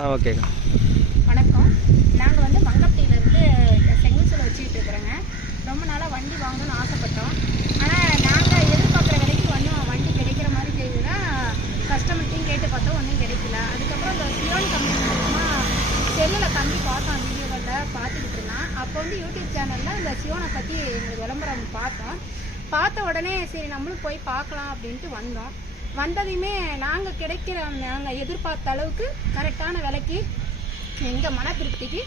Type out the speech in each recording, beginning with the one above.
ஆ ஓகேக்கா வணக்கம். நாங்கள் வந்து மங்கப்பட்டியிலேருந்து செங்கல்சூளை வச்சுக்கிட்டு இருக்கிறோங்க. ரொம்ப நாளாக வண்டி வாங்கணும்னு ஆசைப்பட்டோம். ஆனால் நாங்கள் எதிர்பார்க்குற விலைக்கு ஒன்றும் வண்டி கிடைக்கிற மாதிரி தெரியுதுன்னா கஸ்டமர்ட்டையும் கேட்டு பார்த்தோம் ஒன்றும் கிடைக்கல. அதுக்கப்புறம் இந்த சியோன் கம்பெனி மூலமாக செல்லில் தம்பி பார்த்தோம் வீடியோவில் பார்த்துக்கிட்டு இருந்தான். அப்போ வந்து யூடியூப் சேனலில் இந்த சியோனை பற்றி எங்களுக்கு விளம்பரம் பார்த்தோம். பார்த்த உடனே சரி நம்மளும் போய் பார்க்கலாம் அப்படின்ட்டு வந்தோம். வந்ததையுமே நாங்கள் கிடைக்கிற நாங்கள் எதிர்பார்த்த அளவுக்கு கரெக்டான விலைக்கு எங்கள் மன திருப்திக்கு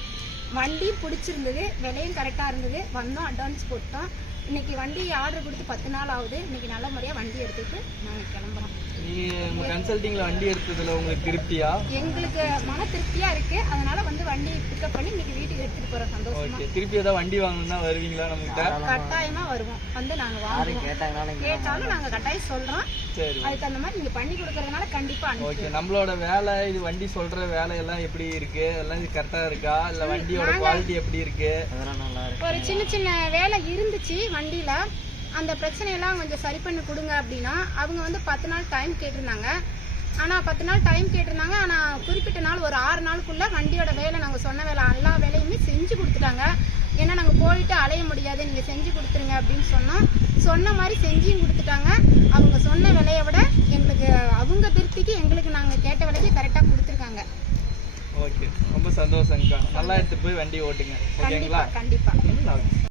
வண்டியும் பிடிச்சிருந்தது விலையும் கரெக்டாக இருந்தது. வந்தோம் அட்வான்ஸ் போட்டோம். இன்னைக்கு வண்டி ஆர்டர் கொடுத்து பத்து நாள் ஆகுது. இன்னைக்கு நல்ல முறையாக வண்டி எடுத்துட்டு நாங்கள் கிளம்புறோம். கன்சல்டிங்ல வண்டி எடுத்ததுல உங்களுக்கு திருப்தியா? எங்களுக்கு மன திருப்தியாக இருக்கு. அதனால வந்து வண்டி பிக்கப் பண்ணி இன்னைக்கு வீட்டுக்கு எடுத்துட்டு போகிறோம் சந்தோஷமா. ஓகே. திருப்பி ஏதாவது வண்டி வாங்கணும்னா வருவீங்களா நம்மகிட்ட? கட்டாயமா வருவோம். வந்து நாங்கள் வாங்குவோம். கேட்டாலும் நாங்கள் கட்டாயம் சொல்கிறோம் சரி அதுக்கு தகுந்த மாதிரி நீங்கள் பண்ணி கொடுக்கறதுனால கண்டிப்பாக அனுப்பி ஓகே. நம்மளோட வேலை இது வண்டி சொல்ற வேலையெல்லாம் எப்படி இருக்கு? எல்லாம் இது கரெக்டா இருக்கா? இல்ல வண்டியோட குவாலிட்டி எப்படி இருக்கு. ஒரு சின்ன சின்ன வேலை இருந்துச்சு வண்டியில. அந்த பிரச்சனையெல்லாம் கொஞ்சம் சரி பண்ணி கொடுங்க அப்படின்னா அவங்க வந்து பத்து நாள் டைம் கேட்டிருந்தாங்க. ஆனால் பத்து நாள் டைம் கேட்டிருந்தாங்க. ஆனால் குறிப்பிட்ட நாள் ஒரு ஆறு நாளுக்குள்ள வண்டியோட வேலை நாங்கள் சொன்ன வேலை எல்லா வேலையுமே செஞ்சு கொடுத்துட்டாங்க. ஏன்னா நாங்கள் போயிட்டு அலைய முடியாது. நீங்கள் செஞ்சு கொடுத்துருங்க அப்படின்னு சொன்னோம். சொன்ன மாதிரி செஞ்சும் கொடுத்துட்டாங்க. அவங்க சொன்ன விலையை விட எங்களுக்கு அவங்க திருப்திக்கு எங்களுக்கு நாங்கள் கேட்ட விலைக்கு கரெக்டாக கொடுத்துருக்காங்க. ஓகே ரொம்ப சந்தோஷம்க்கா நல்லா எடுத்துட்டு போய் வண்டி ஓட்டுங்க. ஓகேங்களா கண்டிப்பாக